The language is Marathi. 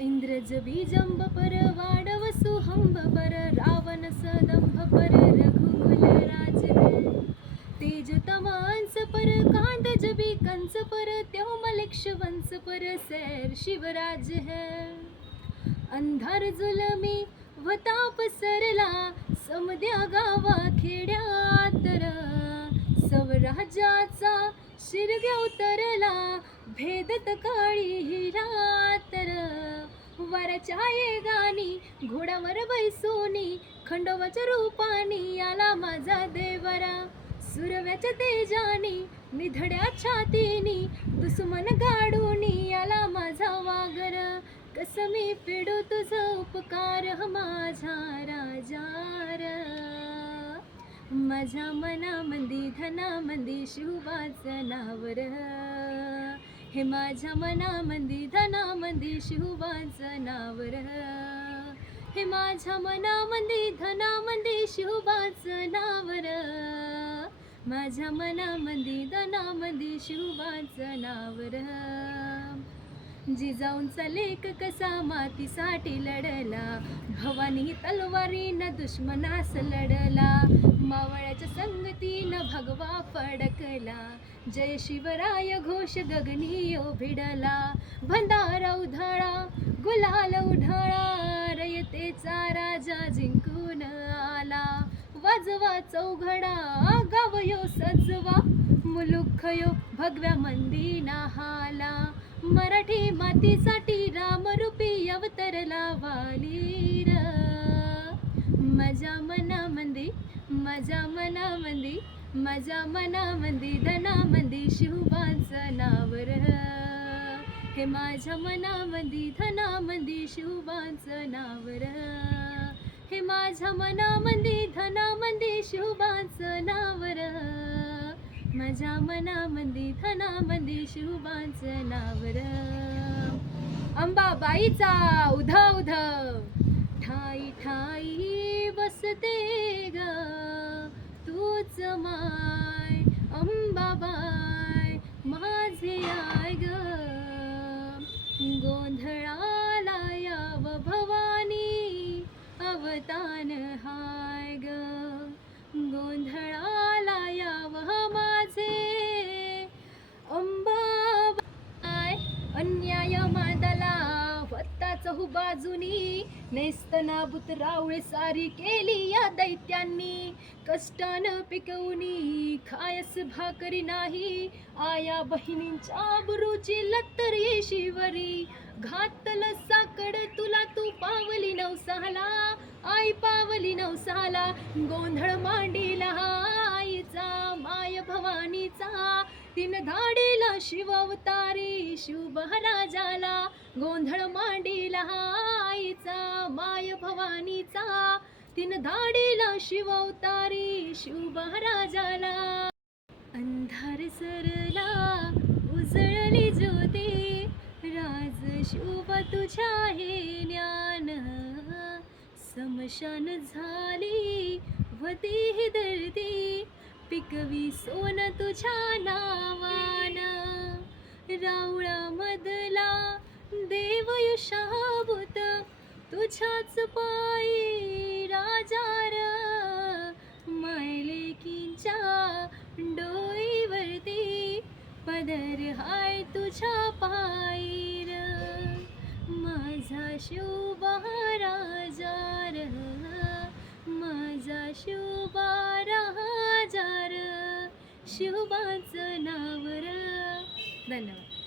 इंद्रज बीजंब पर वाडव सुहंब पर रावण सदंभ पर रघुकुल राज है तेज तमांस पर कांद जबी कंस पर त्यो मलिक्ष वंश पर सैर शिवराज है अंधार जुलमी व ताप सरला समद्या गावा खेड्यात स्वराज्याचा शिरग्या उतरला भेदत काळी ही रातर वरच्या येगानी घोड्यावर बैसोनी खंडोबाच्या रूपानी आला माझा देवरा सुरव्याच्या तेजानी निधड्या छातीनी दुश्मन गाडूनी आला माझा वागर कस मी फेडू तुझ उपकार माझा राजार माझ्या मनामंदी धनामंदी शिवाचं नावर हे माझ्या मनामंदी धनामंदी शिवाचं नावर हे माझ्या मनामंदी धनामंदी शिवाचं नावर माझ्या मनामंदी धनामंदी शिवाचं नावर जिजाऊंचा लेक कसा मातीसाठी लढला भवानी तलवारीनं दुश्मनास लढला मावळ्याच्या संगतीनं भगवा फडकला जय शिवराय घोष गगनी भिडला भंडारा उधळा गुलाल उधळा रयतेचा राजा जिंकून आला वाजवा चौघडा गावयो सजवा मुलुखयो भगव्या मंदी नाहाला मराठी मातीसाठी रामरूपी अवतरला वालीर माझ्या मनामंदी माझ्या मनामंदी माझ्या मनामंदी धनामंदी शिवबाचं नावर हे माझ्या मनामंदी धनामंदी शिवबाचं नावर हे माझ्या मनामंदी धनामंदी शिवबाचं नावर माझ्या मनामंदी धनामंदी शिवबाचं नावर अंबाबाईचा उधा उध ठाई ठाई बसते ग तूच माय अंबाबाई माझे आय ग गोंधळाला याव भवानी अवतान हाय ग गोंधळाला याव माझे अंबाबाई अन्याय मांडला होता चहू बाजूनी नेस्तनाबूत रावळे सारी केली या दैत्यांनी कष्टानं पिकवणी खायस भाकरी नाही आया बहिणींच्या बुरूची लत्तर येशीवरी घातलं साकड तुला तू पावली नवसाला आई पावली नवसाला गोंधळ मांडीला आईचा माय भवानीचा तीन धाडीला शिव अवतारी शिव महाराजाला गोंधळ मांडीला आईचा माय भवानीचा तीन धाडीला शिव अवतारी शिव महाराजाला अंधार सरला उजळली ज्योती राज शिवबा तुझ्या हे ज्ञान समशान झाली वती ही दर्दी पिकवी सोन तुझ्या नावाना रावळा मधला देव यशाभूत तुझ्याच पायी राजार मायलेकींच्या डोईवरती पदर हाय तुझ्या पायीर माझा शिवबा राजार माझा शिवबा राजार शिवबाचं नावर धन्यवाद.